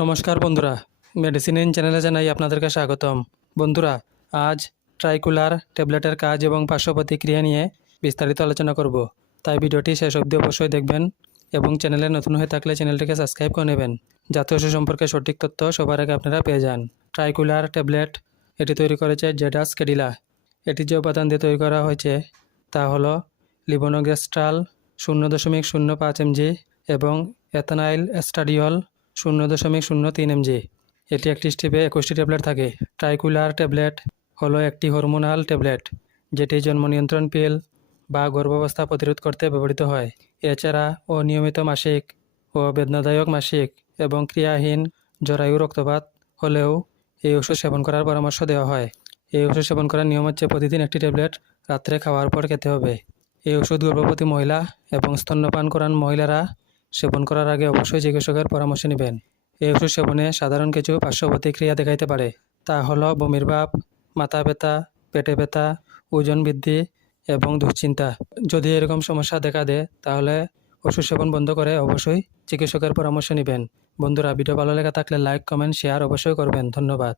নমস্কার বন্ধুরা। Medicine in চ্যানেলে জানাই আপনাদেরকে স্বাগতম। বন্ধুরা, আজ ট্রাইকুলার ট্যাবলেটের কাজ এবং পার্শ্ব প্রতিক্রিয়া নিয়ে বিস্তারিত আলোচনা করব। তাই ভিডিওটি শেষ অবধি অবশ্যই দেখবেন এবং চ্যানেলে নতুন হয়ে থাকলে চ্যানেলটিকে সাবস্ক্রাইব করে নেবেন। যাতে সে সম্পর্কে সঠিক তথ্য সবার আগে আপনারা পেয়ে যান। ট্রাইকুলার ট্যাবলেট এটি তৈরি করেছে জেডাস কেডিলা। এটি যে উপাদান দিয়ে তৈরি করা হয়েছে তা হলো লিবোনোগ্যাস্ট্রাল শূন্য দশমিক শূন্য পাঁচ এমজি এবং এথানাইল স্টাডিওল শূন্য দশমিক শূন্য তিন এমজি এটি একটি স্টিপে একুশটি ট্যাবলেট থাকে। ট্রাইকুলার ট্যাবলেট হলো একটি হরমোনাল ট্যাবলেট, যেটি জন্ম নিয়ন্ত্রণ পিল বা গর্ভাবস্থা প্রতিরোধ করতে ব্যবহৃত হয়। এছাড়া অনিয়মিত মাসিক ও বেদনাদায়ক মাসিক এবং ক্রিয়াহীন জরায়ু রক্তপাত হলেও এই ওষুধ সেবন করার পরামর্শ দেওয়া হয়। এই ওষুধ সেবন করার নিয়ম হচ্ছে প্রতিদিন একটি ট্যাবলেট রাত্রে খাওয়ার পর খেতে হবে। এই ওষুধ গর্ভবতী মহিলা এবং স্তন্যপান করান মহিলারা সেবন করার আগে অবশ্যই চিকিৎসকের পরামর্শ নেবেন। এই ওষুধ সেবনে সাধারণ কিছু পার্শ্ব প্রতিক্রিয়া দেখাইতে পারে। তা হলো বমির ভাব, মাথা ব্যথা, পেটে ব্যথা, ওজন বৃদ্ধি এবং দুশ্চিন্তা। যদি এরকম সমস্যা দেখা দেয়, তাহলে ওষুধ সেবন বন্ধ করে অবশ্যই চিকিৎসকের পরামর্শ নেবেন। বন্ধুরা, ভিডিও ভালো লেগে থাকলে লাইক, কমেন্ট, শেয়ার অবশ্যই করবেন। ধন্যবাদ।